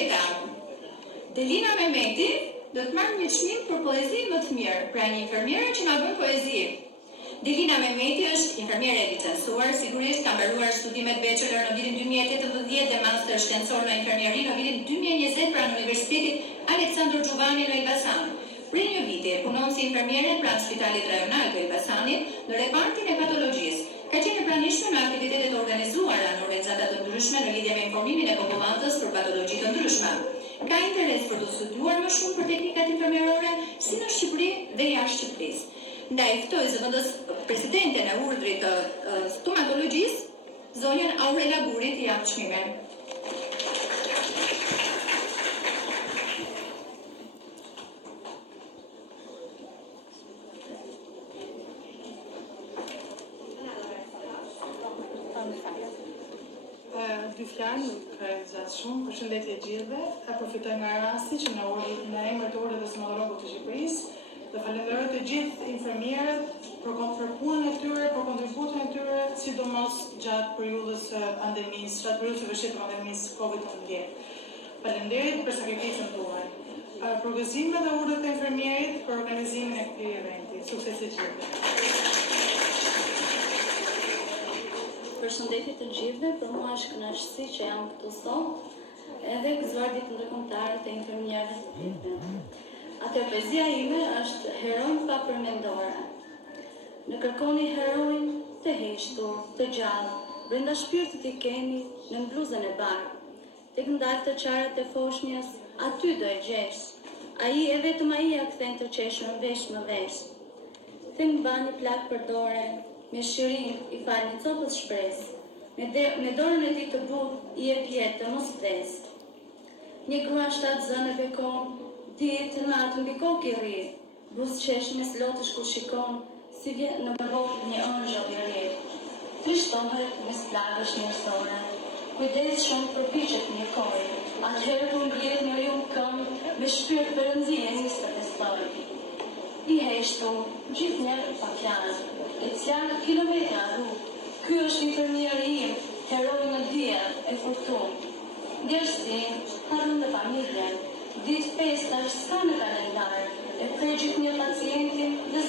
treta, Delina Mehmeti do të marrë një çmim për poezi më të mirë, pra një infermiere që na bën poezi. Delina Mehmeti është infermiere e licencuar, sigurisht ka mbaruar studimet bachelor në vitin 2018 dhe master shkencor në infermieri në vitin 2020 pranë Universitetit Aleksandr Xhuvani në Elbasan. Prej një viti punon si infermiere pranë Spitalit Rajonal të Elbasanit në repartin e patologjisë. Ka qenë pranishme në aktivitetet organizuara në organizata të ndryshme në lidhje me informimin e popullatës për patologji të ndryshme. Ka interes për të studiuar më shumë për teknikat infermierore si në Shqipëri dhe jashtë Shqipërisë. Ndaj ftoj zëvendës presidenten e urdhrit të stomatologjisë, zonjën Aurela Guri të japë çmimin. Dy fjalë nuk ka zgjat shumë. Përshëndetje gjithëve. Përfitoj nga rasti që në emër të Urdhrit të Stomatologut të Shqipërisë dhe falenderoj të gjithë infermierët për punën e tyre, për kontributin e tyre, sidomos gjatë periudhës së pandemisë, gjatë periudhës së vështirë të pandemisë COVID-19. Faleminderit për sakrificën tuaj. Përgëzime dhe urdhët e infermierit për organizimin e këtij eventi. Sukses të gjithëve. Përshëndetje të gjithëve, për mua është kënaqësi që jam këtu sot, edhe gëzuar ditën ndërkombëtare të infermierëve të ditëve. Atë poezia ime është Heronj pa përmendore. Në kërkoni heronj të heqtur, të gjallë, brenda shpirtit I kemi në bluzën e bardhë. Tek ndalë të qarat e foshnjës, aty do e gjesh. Ai e vetëm ai ja kthen të qeshur vesh më vesh. Të mbani plak për dore, me shirin I fal një copës shpres, me dorën e tij të butë I jep jetë të mos vdes. Një grua 7 zënë bekon, ditë natë mbi kokë I rri, buzë qesh mes lotësh ku shikon, si vjen në bërvot një ëngjëll I ri. Trishtohet mes plagësh njerëzore, kujdes shumë përpiqet një kohë, atëherë kur mbjet njeriu në këmbë, me shpirt perëndie nis të festoj. I heshtu, gjithë njerë pa fjalë, e cila kilometra rrugë. Ky është infermieri im, heroi në dia e fortunë. Djersin, harron dhe familjen, ditë festash s'ka në kalendar, e prej gjithë një pacientin dhe